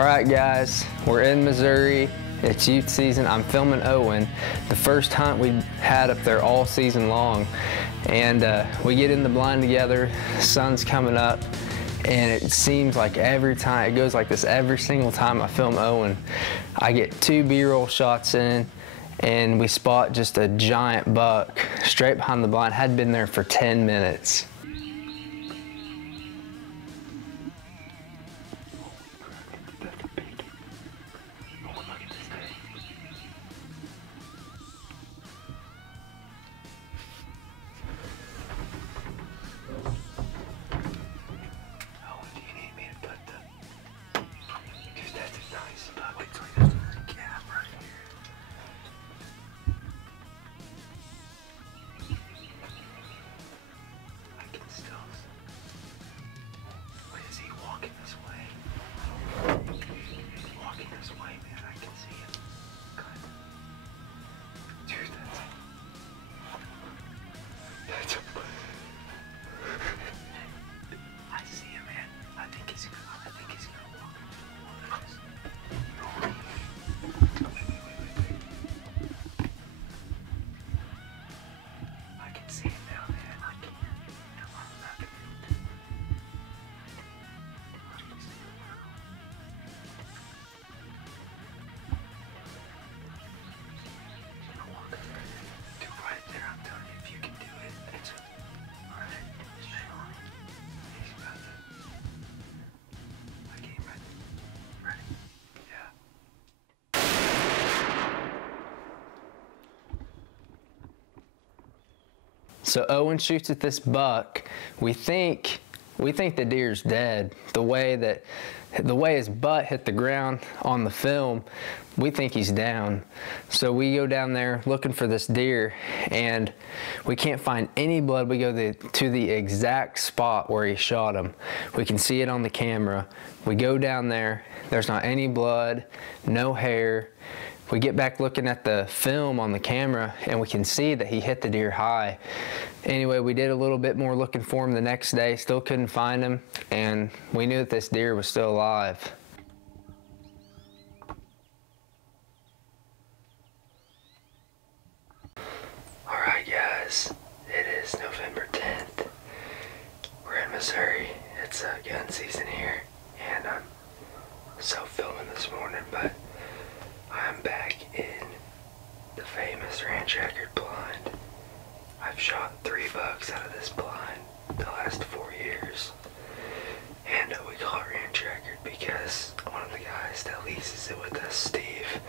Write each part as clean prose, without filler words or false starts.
All right, guys, we're in Missouri. It's youth season. I'm filming Owen, the first hunt we had up there all season long. And we get in the blind together, sun's coming up, and it seems like every time, it goes like this every single time I film Owen. I get 2 B-roll shots in, and we spot just a giant buck straight behind the blind. Had been there for 10 minutes. So Owen shoots at this buck. We think the deer's dead. The way his butt hit the ground on the film, we think he's down. So we go down there looking for this deer, and we can't find any blood. We go to the exact spot where he shot him. We can see it on the camera. We go down there. There's not any blood, no hair. We get back looking at the film on the camera, and we can see that he hit the deer high. Anyway, we did a little bit more looking for him the next day, still couldn't find him, and we knew that this deer was still alive. All right, guys, it is November 10th. We're in Missouri. It's gun season here, and I'm self-filming this morning, but I'm back in the famous ranch record blind. I've shot 3 bucks out of this blind the last 4 years. And we call it ranch record because one of the guys that leases it with us, Steve,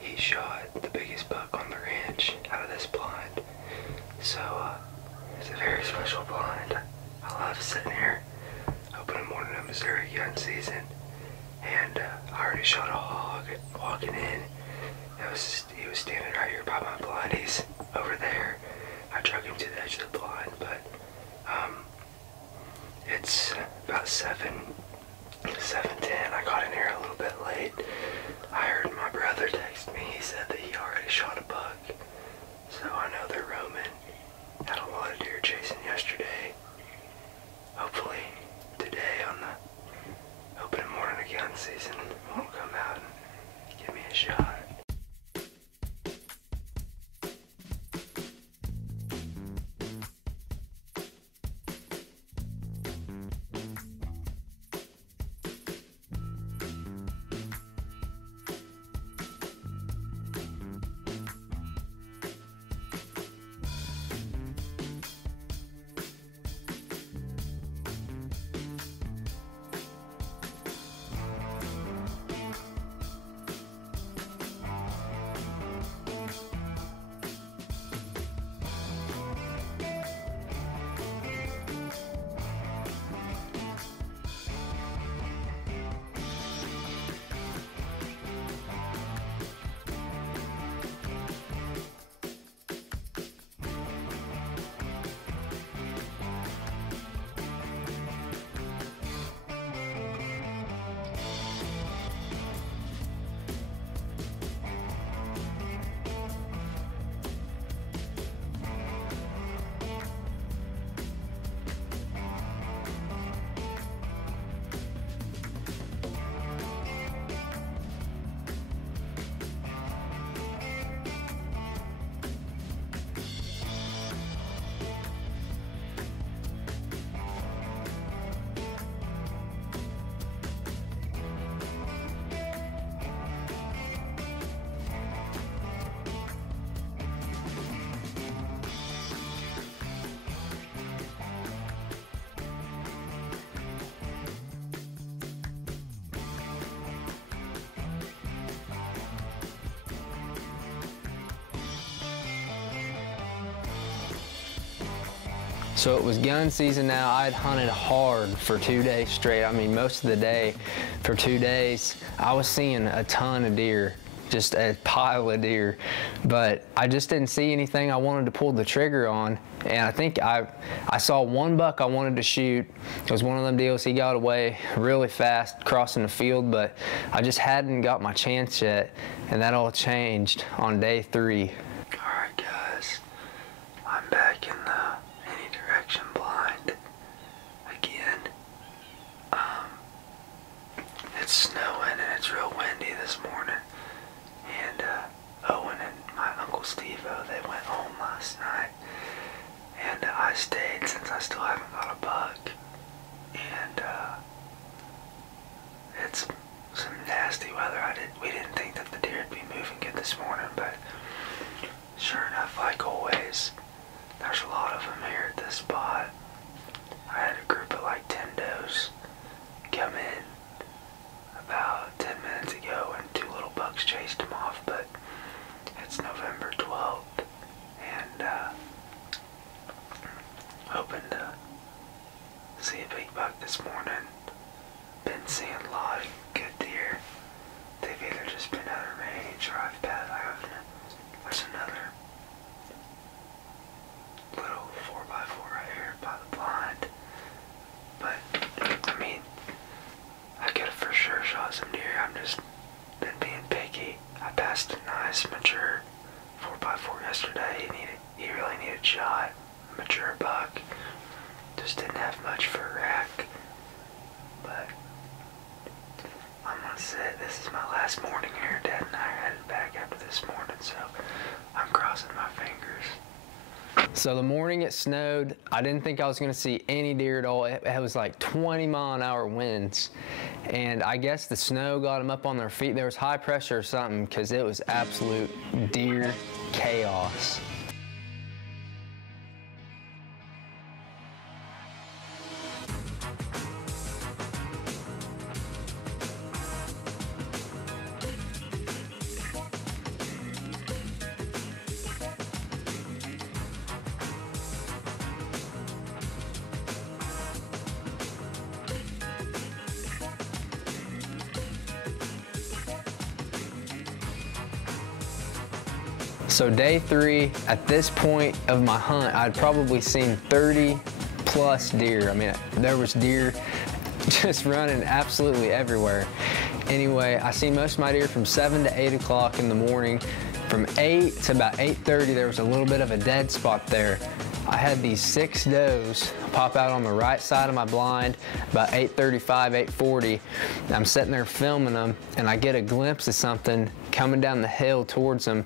he shot the biggest buck on the ranch out of this blind. So it's a very special blind. I love sitting here opening morning of Missouri gun season. And I already shot a hog walking in. He was standing right here by my blind. He's over there. I drug him to the edge of the blind, but it's about 7:10. I got in here a little bit late. I heard my brother text me. He said that he already shot a buck. So I know they're roaming. Had a lot of deer chasing yesterday. Hopefully today on the opening morning of gun season won't come out and give me a shot. So it was gun season now. I'd hunted hard for 2 days straight. I mean, most of the day for 2 days. I was seeing a ton of deer, just a pile of deer, but I just didn't see anything I wanted to pull the trigger on. And I think I saw one buck I wanted to shoot. It was one of them deals, he got away really fast crossing the field, but I just hadn't got my chance yet, and that all changed on day 3. Alright guys, I'm back in the any direction blind again. It's snowing and it's real windy this morning, and Owen and my Uncle Steve-O, they went home last night, and I stayed since I still haven't got a buck, and it's some nasty weather. We didn't think that the deer would be moving good this morning, but sure enough, like always, there's a lot of them here at this spot. I had a group of like 10 does come in about 10 minutes ago, and 2 little bucks chased them off, but it's November 12th, and hoping to see a big buck this morning. Been seeing a lot of good deer. They've either just been out of range, or there's another little 4x4 right here by the blind. But I mean, I could have for sure shot some deer. I'm just been being picky. I passed a nice mature 4x4 yesterday. He really needed shot. Mature buck. Just didn't have much for a rack. But I'm gonna sit. This is my last morning here. Dad and I are headed back after this morning, so I'm crossing my fingers. So the morning it snowed, I didn't think I was gonna see any deer at all. It was like 20-mile-an-hour winds. And I guess the snow got them up on their feet. There was high pressure or something, because it was absolute deer chaos. So day 3, at this point of my hunt, I'd probably seen 30 plus deer. I mean, there was deer just running absolutely everywhere. Anyway, I seen most of my deer from 7 to 8 o'clock in the morning. From 8 to about 8:30, there was a little bit of a dead spot there. I had these 6 does pop out on the right side of my blind about 8:35, 8:40. I'm sitting there filming them, and I get a glimpse of something coming down the hill towards him.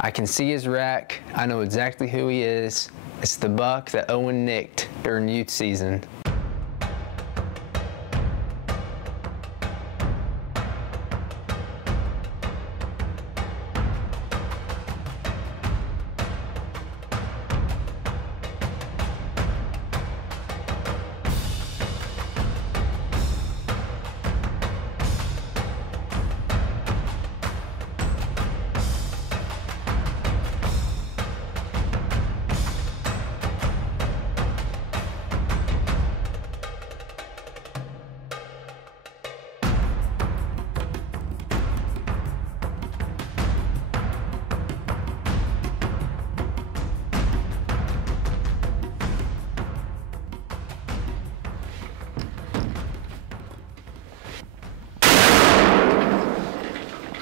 I can see his rack. I know exactly who he is. It's the buck that Owen nicked during youth season.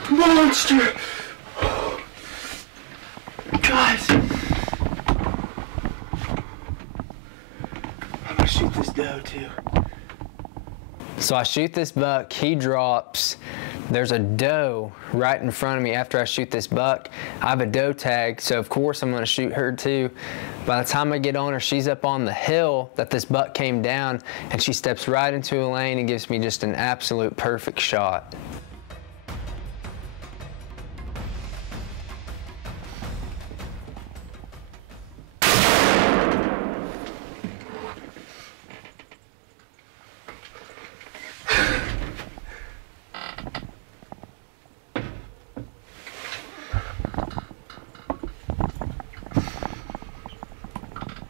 Monster! Guys! I'm gonna shoot this doe too. So I shoot this buck, he drops. There's a doe right in front of me after I shoot this buck. I have a doe tag, so of course I'm gonna shoot her too. By the time I get on her, she's up on the hill that this buck came down, and she steps right into a lane and gives me just an absolute perfect shot.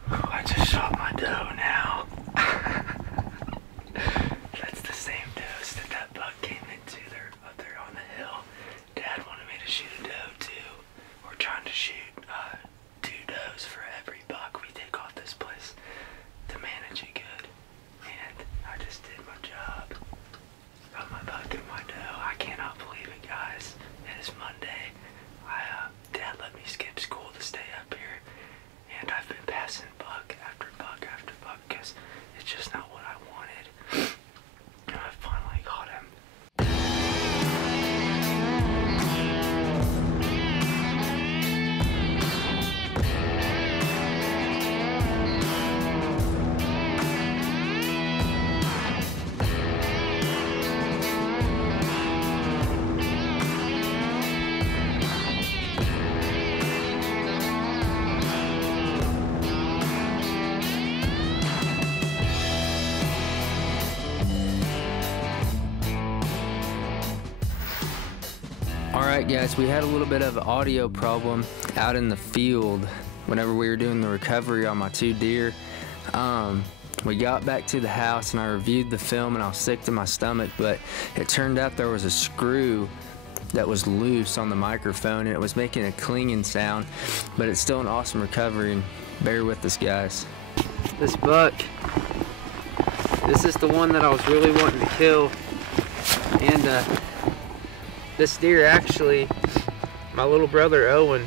I just shot my doe. Alright guys, we had a little bit of an audio problem out in the field whenever we were doing the recovery on my 2 deer. We got back to the house and I reviewed the film and I was sick to my stomach, but it turned out there was a screw that was loose on the microphone and it was making a clinging sound, but it's still an awesome recovery, and bear with us guys. This buck, this is the one that I was really wanting to kill, and this deer actually, my little brother Owen,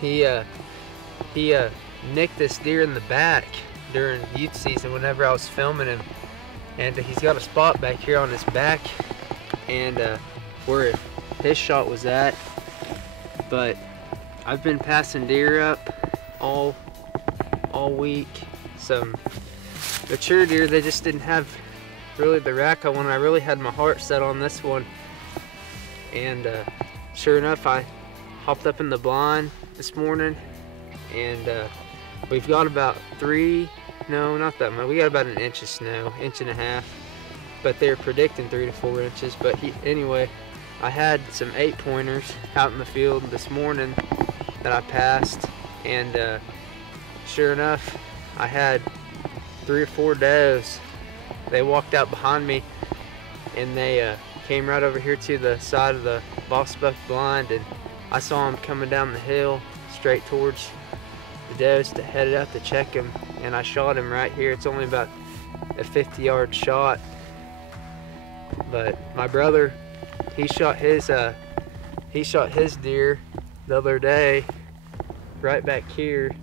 he nicked this deer in the back during youth season whenever I was filming him, and he's got a spot back here on his back and where his shot was at. But I've been passing deer up all week. Some mature deer, they just didn't have really the rack I wanted. I really had my heart set on this one, and sure enough, I hopped up in the blind this morning, and we've got about no, not that much. We got about 1 inch of snow, 1.5 inches, but they're predicting 3 to 4 inches. But anyway, I had some 8-pointers out in the field this morning that I passed, and sure enough, I had 3 or 4 does. They walked out behind me, and they came right over here to the side of the boss buck blind, and I saw them coming down the hill straight towards the does to head out to check him, and I shot him right here. It's only about a 50-yard shot, but my brother, he shot his deer the other day right back here,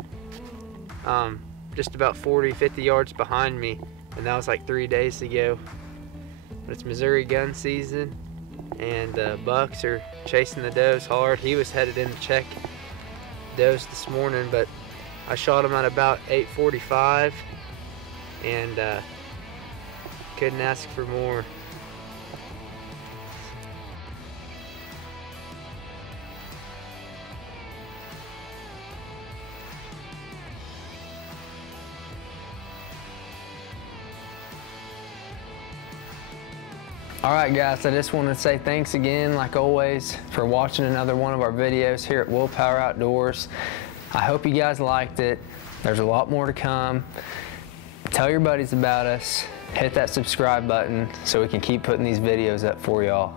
just about 40-50 yards behind me, and that was like 3 days ago. But it's Missouri gun season, and bucks are chasing the does hard. He was headed in to check does this morning, but I shot him at about 8:45, and couldn't ask for more. Alright guys, I just want to say thanks again, like always, for watching another one of our videos here at Willpower Outdoors. I hope you guys liked it. There's a lot more to come. Tell your buddies about us. Hit that subscribe button so we can keep putting these videos up for y'all.